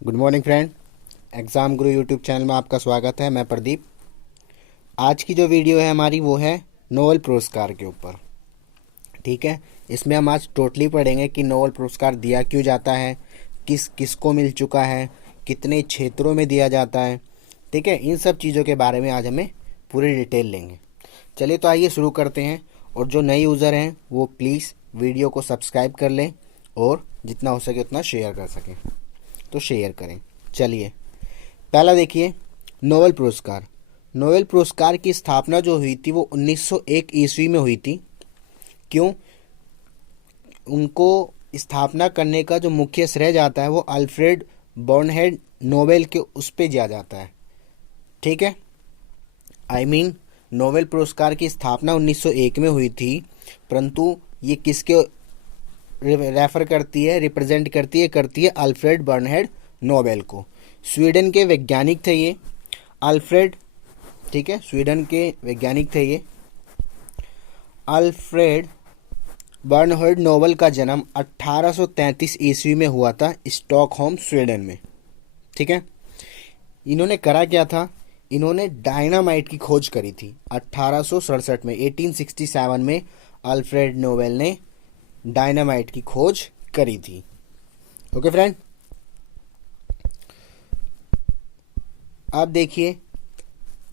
Good morning friend. Exam गुरु YouTube channel में आपका स्वागत है। मैं प्रदीप। आज की जो वीडियो है हमारी वो है नोबेल पुरस्कार के ऊपर। ठीक है, इसमें हम आज टोटली पढ़ेंगे कि नोबेल पुरस्कार दिया क्यों जाता है, किस किसको मिल चुका है, कितने क्षेत्रों में दिया जाता है। ठीक है, इन सब चीज़ों के बारे में आज हमें पूरी डिटेल लेंगे। चलिए तो आइए शुरू करते हैं। और जो नए यूज़र हैं वो प्लीज़ वीडियो को सब्सक्राइब कर लें और जितना हो सके उतना शेयर कर सकें तो शेयर करें। चलिए पहला देखिए, नोबेल पुरस्कार। नोबेल पुरस्कार की स्थापना जो हुई थी वो 1901 ईस्वी में हुई थी। क्यों? उनको स्थापना करने का जो मुख्य श्रेय जाता है वो अल्फ्रेड बर्नहेड नोबेल के उस पे दिया जाता है। ठीक है, नोबेल पुरस्कार की स्थापना 1901 में हुई थी, परंतु ये किसके रेफर करती है, रिप्रेजेंट करती है अल्फ्रेड बर्नहेड नोबेल को। स्वीडन के वैज्ञानिक थे ये अल्फ्रेड। ठीक है, स्वीडन के वैज्ञानिक थे ये अल्फ्रेड बर्नहेड नोबेल का जन्म 1833 ईस्वी में हुआ था स्टॉकहोम स्वीडन में। ठीक है, इन्होंने करा क्या था, इन्होंने डायनामाइट की खोज करी थी 1867 में। 1867 में अल्फ्रेड नोबेल ने डायनामाइट की खोज करी थी। ओके फ्रेंड, आप देखिए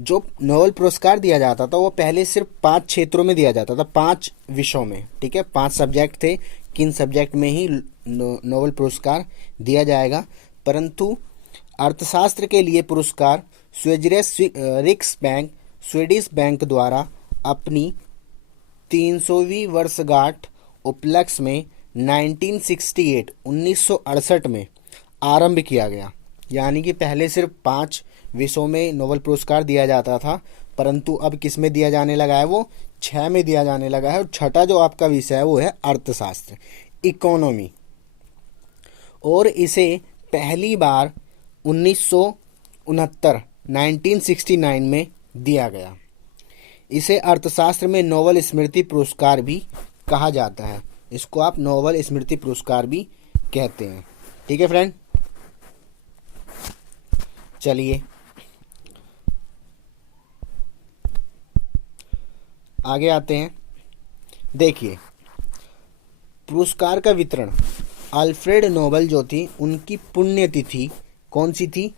जो नोबेल पुरस्कार दिया जाता था वो पहले सिर्फ 5 क्षेत्रों में दिया जाता था, 5 विषयों में। ठीक है, 5 सब्जेक्ट थे, किन सब्जेक्ट में ही नोबेल पुरस्कार दिया जाएगा। परंतु अर्थशास्त्र के लिए पुरस्कार स्वीडिश बैंक द्वारा अपनी 300वीं वर्षगांठ उपलक्ष्य में 1968 में आरंभ किया गया। यानी कि पहले सिर्फ 5 विषयों में नोबेल पुरस्कार दिया जाता था, परंतु अब किस में दिया जाने लगा है, वो 6 में दिया जाने लगा है। और छठा जो आपका विषय है वो है अर्थशास्त्र, इकोनॉमी। और इसे पहली बार 1969 में दिया गया। इसे अर्थशास्त्र में नोबेल स्मृति पुरस्कार भी कहा जाता है। इसको आप नोबेल स्मृति पुरस्कार भी कहते हैं। ठीक है फ्रेंड, चलिए आगे आते हैं। देखिए पुरस्कार का वितरण, अल्फ्रेड नोबेल जो थी उनकी पुण्यतिथि कौन सी थी,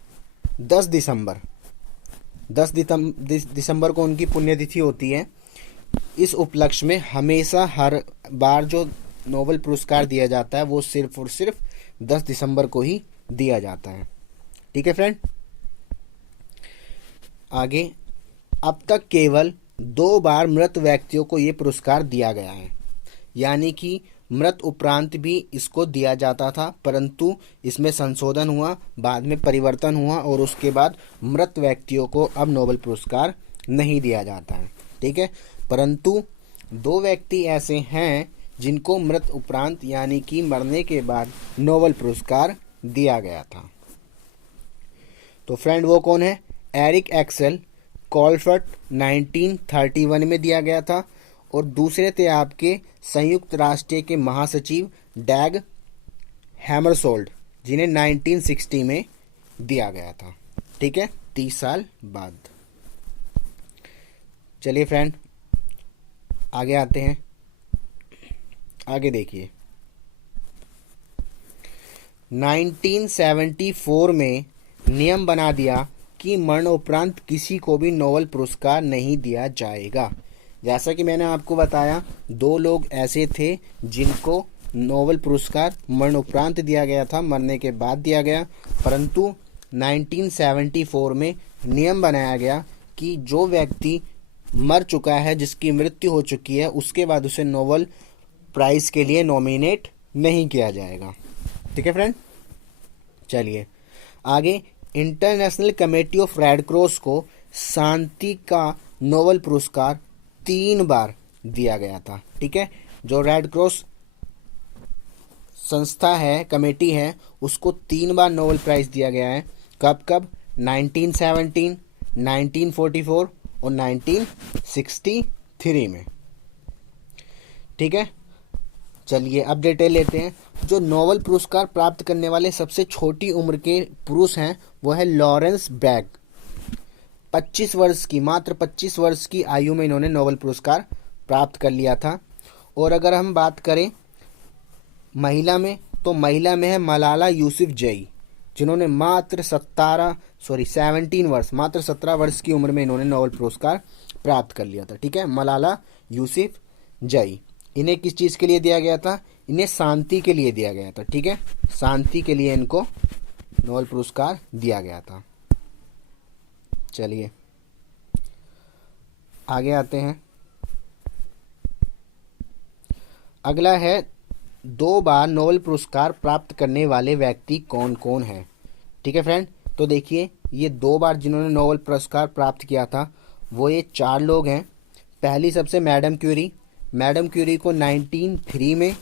10 दिसंबर को उनकी पुण्यतिथि होती है। इस उपलक्ष्य में हमेशा हर बार जो नोबेल पुरस्कार दिया जाता है वो सिर्फ और सिर्फ 10 दिसंबर को ही दिया जाता है। ठीक है फ्रेंड, आगे अब तक केवल 2 बार मृत व्यक्तियों को ये पुरस्कार दिया गया है। यानी कि मृत उपरांत भी इसको दिया जाता था, परंतु इसमें संशोधन हुआ, बाद में परिवर्तन हुआ और उसके बाद मृत व्यक्तियों को अब नोबेल पुरस्कार नहीं दिया जाता है। ठीक है, परंतु 2 व्यक्ति ऐसे हैं जिनको मृत उपरांत यानी कि मरने के बाद नोबेल पुरस्कार दिया गया था। तो फ्रेंड वो कौन है, एरिक एक्सेल कॉलफर्ट 1931 में दिया गया था, और दूसरे थे आपके संयुक्त राष्ट्र के महासचिव डैग हैमरशोल्ड, जिन्हें 1960 में दिया गया था। ठीक है, 30 साल बाद। चलिए फ्रेंड आगे आते हैं। आगे देखिए 1974 में नियम बना दिया कि मरणोपरांत किसी को भी नोबेल पुरस्कार नहीं दिया जाएगा। जैसा कि मैंने आपको बताया 2 लोग ऐसे थे जिनको नोबेल पुरस्कार मरणोपरांत दिया गया था, मरने के बाद दिया गया। परंतु 1974 में नियम बनाया गया कि जो व्यक्ति मर चुका है, जिसकी मृत्यु हो चुकी है, उसके बाद उसे नोबेल प्राइज के लिए नॉमिनेट नहीं किया जाएगा। ठीक है फ्रेंड, चलिए आगे। International committee of red cross को शांति का नोबेल पुरस्कार 3 बार दिया गया था। ठीक है, जो रेड क्रॉस संस्था है, कमेटी है, उसको 3 बार नोबेल प्राइज दिया गया है। कब कब, 1917, 1944 और 1963 में। ठीक है, चलिए अब डिटेल लेते हैं। जो नोबेल पुरस्कार प्राप्त करने वाले सबसे छोटी उम्र के पुरुष हैं वो है लॉरेंस ब्रैग। 25 वर्ष की, मात्र 25 वर्ष की आयु में इन्होंने नोबेल पुरस्कार प्राप्त कर लिया था। और अगर हम बात करें महिला में, तो महिला में है मलाला यूसुफजई, जिन्होंने मात्र 17 वर्ष, मात्र 17 वर्ष की उम्र में इन्होंने नोबेल पुरस्कार प्राप्त कर लिया था। ठीक है, मलाला यूसुफजई। इन्हें किस चीज़ के लिए दिया गया था? इन्हें शांति के लिए दिया गया था। ठीक है, शांति के लिए इनको नोबेल पुरस्कार दिया गया था। चलिए आगे आते हैं। अगला है 2 बार नोबेल पुरस्कार प्राप्त करने वाले व्यक्ति कौन कौन हैं। ठीक है फ्रेंड, तो देखिए ये 2 बार जिन्होंने नोबेल पुरस्कार प्राप्त किया था वो ये 4 लोग हैं। पहली सबसे मैडम क्यूरी। मैडम क्यूरी को 1903 में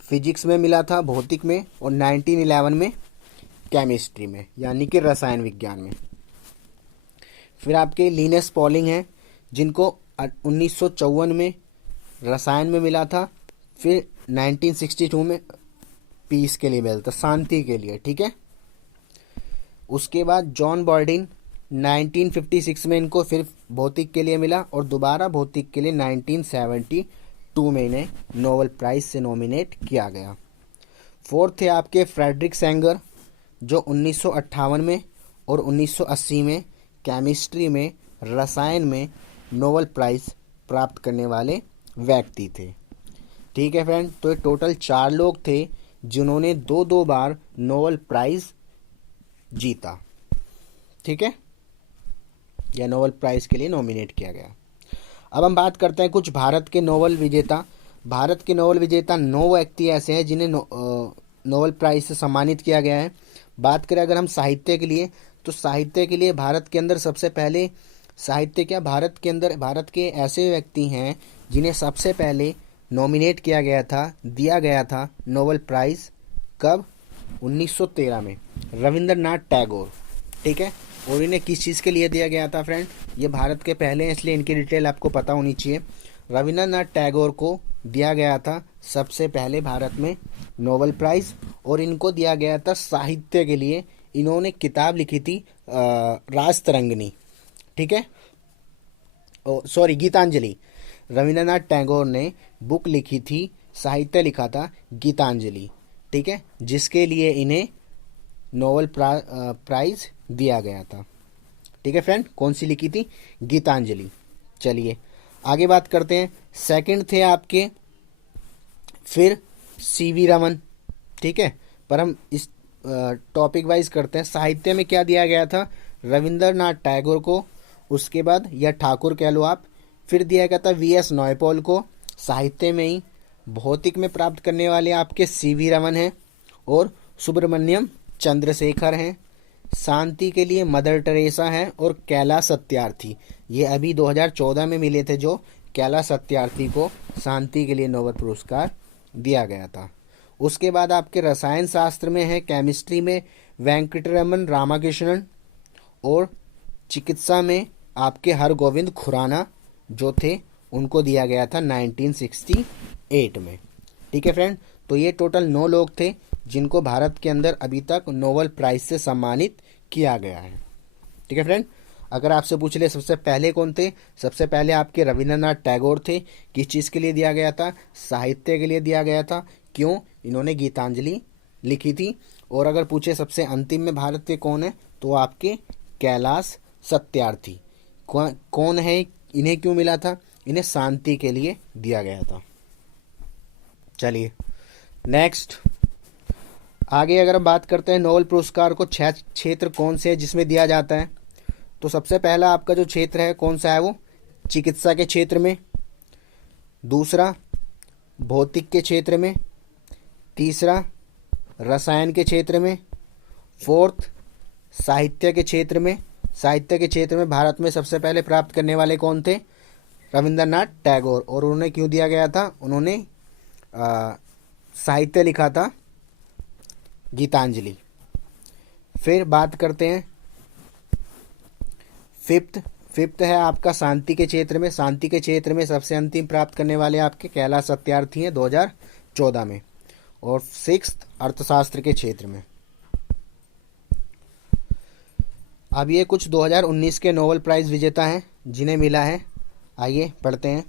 फिजिक्स में मिला था, भौतिक में, और 1911 में केमिस्ट्री में, यानी कि रसायन विज्ञान में। फिर आपके लिनस पॉलिंग हैं, जिनको 1954 में रसायन में मिला था। फिर 1962 में पीस के लिए मिला था, शांति के लिए। ठीक है, उसके बाद जॉन बॉर्डिन 1956 में इनको फिर भौतिक के लिए मिला, और दोबारा भौतिक के लिए 1972 में इन्हें नोबेल प्राइज से नॉमिनेट किया गया। फोर्थ है आपके फ्रेडरिक सेंगर, जो 1958 में और 1980 में केमिस्ट्री में, रसायन में नोबेल प्राइज प्राप्त करने वाले व्यक्ति थे। ठीक है फ्रेंड, तो ये टोटल 4 लोग थे जिन्होंने 2-2 बार नोबेल प्राइज जीता। ठीक है, या नोबेल प्राइज के लिए नॉमिनेट किया गया। अब हम बात करते हैं कुछ भारत के नोबेल विजेता। भारत के नोबेल विजेता 9 व्यक्ति ऐसे हैं जिन्हें नोबेल प्राइज से सम्मानित किया गया है। बात करें अगर हम साहित्य के लिए, तो साहित्य के लिए भारत के अंदर सबसे पहले भारत के ऐसे व्यक्ति हैं जिन्हें सबसे पहले नॉमिनेट किया गया था, दिया गया था नोबेल प्राइज। कब? 1913 में, रविंद्रनाथ टैगोर। ठीक है, और इन्हें किस चीज़ के लिए दिया गया था फ्रेंड? ये भारत के पहले हैं, इसलिए इनकी डिटेल आपको पता होनी चाहिए। रविंद्रनाथ टैगोर को दिया गया था सबसे पहले भारत में नोबेल प्राइज, और इनको दिया गया था साहित्य के लिए। इन्होंने किताब लिखी थी राजतरंगिणी। ठीक है, सॉरी, गीतांजलि। रविंद्रनाथ टैगोर ने बुक लिखी थी, साहित्य लिखा था गीतांजलि। ठीक है, जिसके लिए इन्हें नोबेल प्राइज दिया गया था। ठीक है फ्रेंड, कौन सी लिखी थी? गीतांजलि। चलिए आगे बात करते हैं। सेकंड थे आपके फिर सीवी रमन। ठीक है, पर हम इस टॉपिक वाइज करते हैं। साहित्य में क्या दिया गया था? रविंद्रनाथ टैगोर को, उसके बाद या ठाकुर कह लो आप। फिर दिया गया था वीएस नॉयपॉल को, साहित्य में ही। भौतिक में प्राप्त करने वाले आपके सीवी रमन हैं, और सुब्रमण्यम चंद्रशेखर हैं। शांति के लिए मदर टेरेसा हैं, और कैलाश सत्यार्थी। ये अभी 2014 में मिले थे, जो कैलाश सत्यार्थी को शांति के लिए नोबेल पुरस्कार दिया गया था। उसके बाद आपके रसायन शास्त्र में है, केमिस्ट्री में वेंकटरमन रामाकृष्णन, और चिकित्सा में आपके हरगोविंद खुराना जो थे, उनको दिया गया था 1968 में। ठीक है फ्रेंड, तो ये टोटल 9 लोग थे जिनको भारत के अंदर अभी तक नोबेल प्राइज से सम्मानित किया गया है। ठीक है फ्रेंड, अगर आपसे पूछ ले सबसे पहले कौन थे, सबसे पहले आपके रविंद्रनाथ टैगोर थे। किस चीज़ के लिए दिया गया था? साहित्य के लिए दिया गया था। क्यों? इन्होंने गीतांजलि लिखी थी। और अगर पूछे सबसे अंतिम में भारत के कौन है, तो आपके कैलाश सत्यार्थी। कौन है? इन्हें क्यों मिला था? इन्हें शांति के लिए दिया गया था। चलिए नेक्स्ट आगे अगर हम बात करते हैं, नोबेल पुरस्कार को 6 क्षेत्र कौन से है जिसमें दिया जाता है, तो सबसे पहला आपका जो क्षेत्र है कौन सा है? वो चिकित्सा के क्षेत्र में। दूसरा भौतिक के क्षेत्र में। तीसरा रसायन के क्षेत्र में। फोर्थ साहित्य के क्षेत्र में। साहित्य के क्षेत्र में भारत में सबसे पहले प्राप्त करने वाले कौन थे? रविंद्रनाथ टैगोर। और उन्हें क्यों दिया गया था? उन्होंने साहित्य लिखा था गीतांजलि। फिर बात करते हैं फिफ्थ है आपका शांति के क्षेत्र में। शांति के क्षेत्र में सबसे अंतिम प्राप्त करने वाले आपके कैलाश सत्यार्थी हैं 2014 2014 में, और 6th अर्थशास्त्र के क्षेत्र में। अब ये कुछ 2019 के नोबेल प्राइज़ विजेता हैं जिन्हें मिला है, आइए पढ़ते हैं।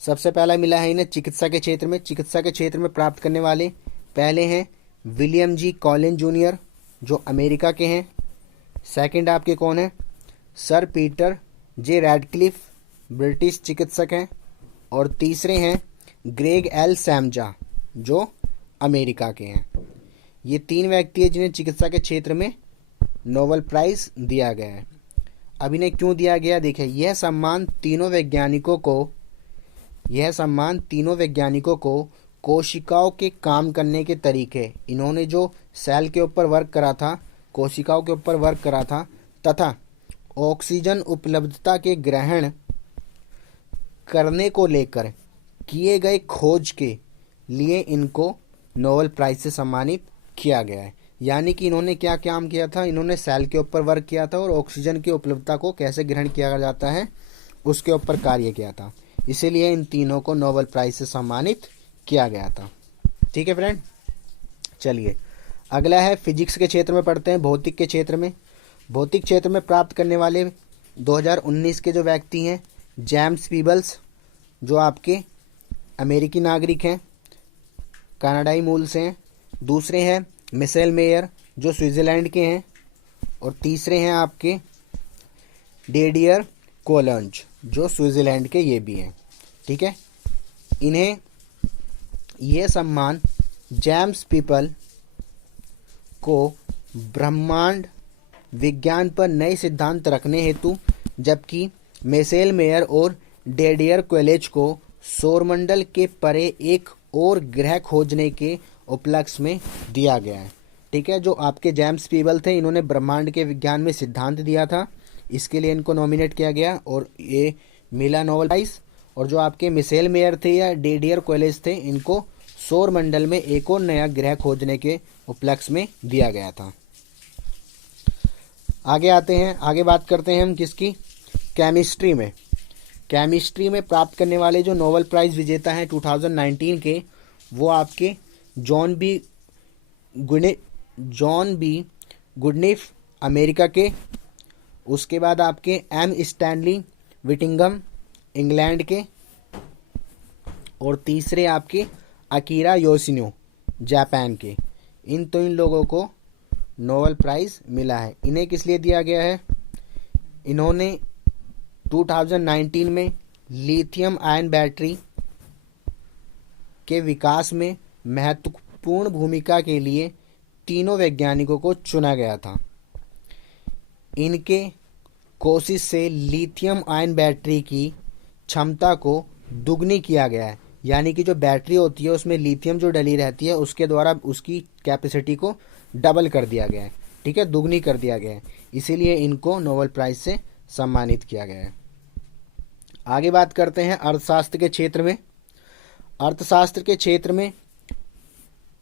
सबसे पहला मिला है इन्हें चिकित्सा के क्षेत्र में। चिकित्सा के क्षेत्र में प्राप्त करने वाले पहले हैं विलियम जी कॉलिन जूनियर, जो अमेरिका के हैं। सेकंड आपके कौन है? सर पीटर जे रैडक्लिफ, ब्रिटिश चिकित्सक हैं। और तीसरे हैं ग्रेग एल सैमजा, जो अमेरिका के हैं। ये 3 व्यक्ति हैं जिन्हें चिकित्सा के क्षेत्र में नोबेल प्राइज़ दिया गया है। अब इन्हें क्यों दिया गया? देखिए, यह सम्मान तीनों वैज्ञानिकों को कोशिकाओं के काम करने के तरीके, इन्होंने जो सेल के ऊपर वर्क करा था, कोशिकाओं के ऊपर वर्क करा था, तथा ऑक्सीजन उपलब्धता के ग्रहण करने को लेकर किए गए खोज के लिए इनको नोबेल प्राइज़ से सम्मानित किया गया है। यानी कि इन्होंने क्या काम किया था? इन्होंने सेल के ऊपर वर्क किया था और ऑक्सीजन की उपलब्धता को कैसे ग्रहण किया जाता है उसके ऊपर कार्य किया था। इसीलिए इन तीनों को नोबेल प्राइज़ से सम्मानित किया गया था। ठीक है फ्रेंड, चलिए अगला है फिजिक्स के क्षेत्र में पढ़ते हैं, भौतिक के क्षेत्र में। भौतिक क्षेत्र में प्राप्त करने वाले 2019 के जो व्यक्ति हैं, जेम्स पीबल्स, जो आपके अमेरिकी नागरिक हैं, कनाडाई मूल से हैं। दूसरे हैं मिशेल मेयर, जो स्विट्ज़रलैंड के हैं। और तीसरे हैं आपके डेडियर कोलंज, जो स्विट्ज़रलैंड के ये भी हैं। ठीक है, इन्हें ये सम्मान जेम्स पीबल को ब्रह्मांड विज्ञान पर नए सिद्धांत रखने हेतु, जबकि मिशेल मेयर और डेडियर कोलेज को सौरमंडल के परे एक और ग्रह खोजने के उपलक्ष्य में दिया गया है। ठीक है, जो आपके जेम्स पीबल थे, इन्होंने ब्रह्मांड के विज्ञान में सिद्धांत दिया था, इसके लिए इनको नॉमिनेट किया गया और ये मिला नोबेल प्राइज़। और जो आपके मिशेल मेयर थे या डेडियर कोलेज थे, इनको सौरमंडल में एक और नया ग्रह खोजने के उपलक्ष्य में दिया गया था। आगे आते हैं, आगे बात करते हैं हम किसकी? केमिस्ट्री में। केमिस्ट्री में प्राप्त करने वाले जो नोबेल प्राइज़ विजेता हैं 2019 के, वो आपके जॉन बी गुडनिफ अमेरिका के। उसके बाद आपके एम स्टैनली विटिंगम इंग्लैंड के। और तीसरे आपके अकीरा योशिनो जापान के। इन लोगों को नोबेल प्राइज़ मिला है। इन्हें किस लिए दिया गया है? इन्होंने 2019 में लिथियम आयन बैटरी के विकास में महत्वपूर्ण भूमिका के लिए तीनों वैज्ञानिकों को चुना गया था। इनके कोशिश से लिथियम आयन बैटरी की क्षमता को दुगनी किया गया है। यानी कि जो बैटरी होती है उसमें लिथियम जो डली रहती है, उसके द्वारा उसकी कैपेसिटी को डबल कर दिया गया है। ठीक है, दुगनी कर दिया गया है। इसीलिए इनको नोबेल प्राइज़ से सम्मानित किया गया है। आगे बात करते हैं अर्थशास्त्र के क्षेत्र में। अर्थशास्त्र के क्षेत्र में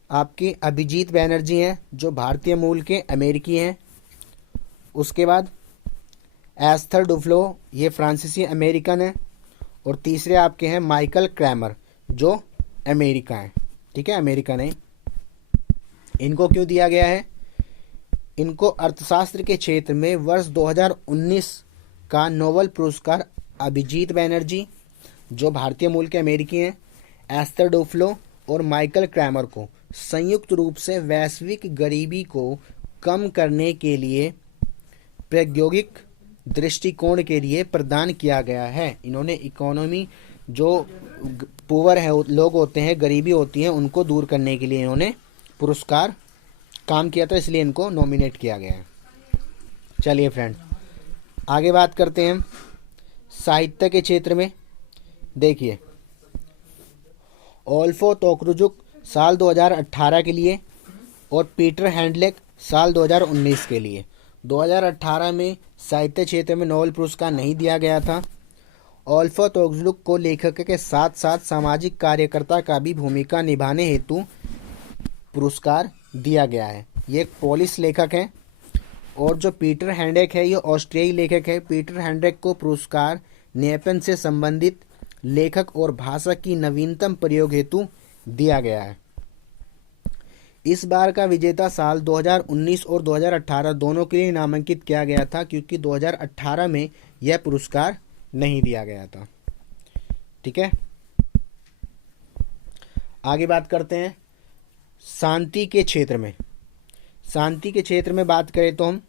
आपकी अभिजीत बैनर्जी हैं, जो भारतीय मूल के अमेरिकी हैं। उसके बाद एस्थर डुफ्लो, ये फ्रांसीसी अमेरिकन हैं। और तीसरे आपके हैं माइकल क्रैमर, जो अमेरिका हैं। ठीक है, अमेरिकन है। इनको क्यों दिया गया है? इनको अर्थशास्त्र के क्षेत्र में वर्ष 2019 का नोबेल पुरस्कार अभिजीत बैनर्जी, जो भारतीय मूल के अमेरिकी हैं, एस्थर डुफ्लो और माइकल क्रैमर को संयुक्त रूप से वैश्विक गरीबी को कम करने के लिए प्रायोगिक दृष्टिकोण के लिए प्रदान किया गया है। इन्होंने इकोनॉमी, जो पुअर है लोग होते हैं, गरीबी होती है, उनको दूर करने के लिए इन्होंने पुरस्कार काम किया था, इसलिए इनको नॉमिनेट किया गया है। चलिए फ्रेंड, आगे बात करते हैं हम साहित्य के क्षेत्र में। देखिए, ओल्फो तोकरुजुक साल 2018 के लिए और पीटर हैंडलेक साल 2019 के लिए। 2018 में साहित्य क्षेत्र में नोबेल पुरस्कार नहीं दिया गया था। ओल्फो तोकरुजुक को लेखक के साथ साथ सामाजिक कार्यकर्ता का भी भूमिका निभाने हेतु पुरस्कार दिया गया है। ये एक पोलिश लेखक हैं। और जो पीटर हैंडलेक है, ये ऑस्ट्रियाई लेखक है। पीटर हैंडलेक को पुरस्कार न्यायपन से संबंधित लेखक और भाषा की नवीनतम प्रयोग हेतु दिया गया है। इस बार का विजेता साल 2019 और 2018 दोनों के लिए नामांकित किया गया था, क्योंकि 2018 में यह पुरस्कार नहीं दिया गया था। ठीक है, आगे बात करते हैं शांति के क्षेत्र में। शांति के क्षेत्र में बात करें तो हम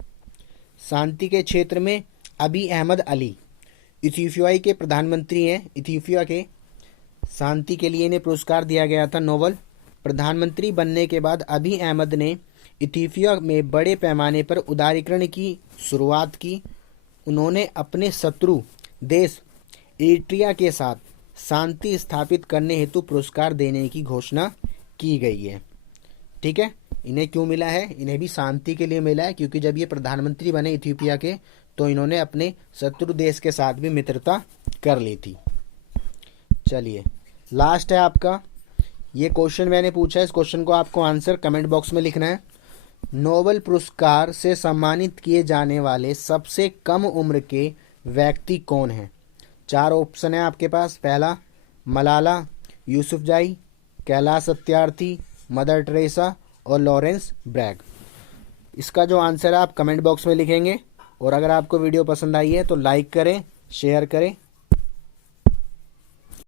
शांति के क्षेत्र में अबी अहमद अली इथियोपिया के प्रधानमंत्री हैं। इथियोपिया के शांति के लिए इन्हें पुरस्कार दिया गया था नोबेल। प्रधानमंत्री बनने के बाद अबी अहमद ने इथियोपिया में बड़े पैमाने पर उदारीकरण की शुरुआत की। उन्होंने अपने शत्रु देश इरिट्रिया के साथ शांति स्थापित करने हेतु पुरस्कार देने की घोषणा की गई है। ठीक है, इन्हें क्यों मिला है? इन्हें भी शांति के लिए मिला है, क्योंकि जब ये प्रधानमंत्री बने इथियोपिया के तो इन्होंने अपने शत्रु देश के साथ भी मित्रता कर ली थी। चलिए, लास्ट है आपका ये क्वेश्चन मैंने पूछा है। इस क्वेश्चन को आपको आंसर कमेंट बॉक्स में लिखना है। नोबेल पुरस्कार से सम्मानित किए जाने वाले सबसे कम उम्र के व्यक्ति कौन हैं? 4 ऑप्शन है आपके पास। पहला मलाला यूसुफजाई, कैलाश सत्यार्थी, मदर टेरेसा और लॉरेंस ब्रैग। इसका जो आंसर है आप कमेंट बॉक्स में लिखेंगे। और अगर आपको वीडियो पसंद आई है तो लाइक करें, शेयर करें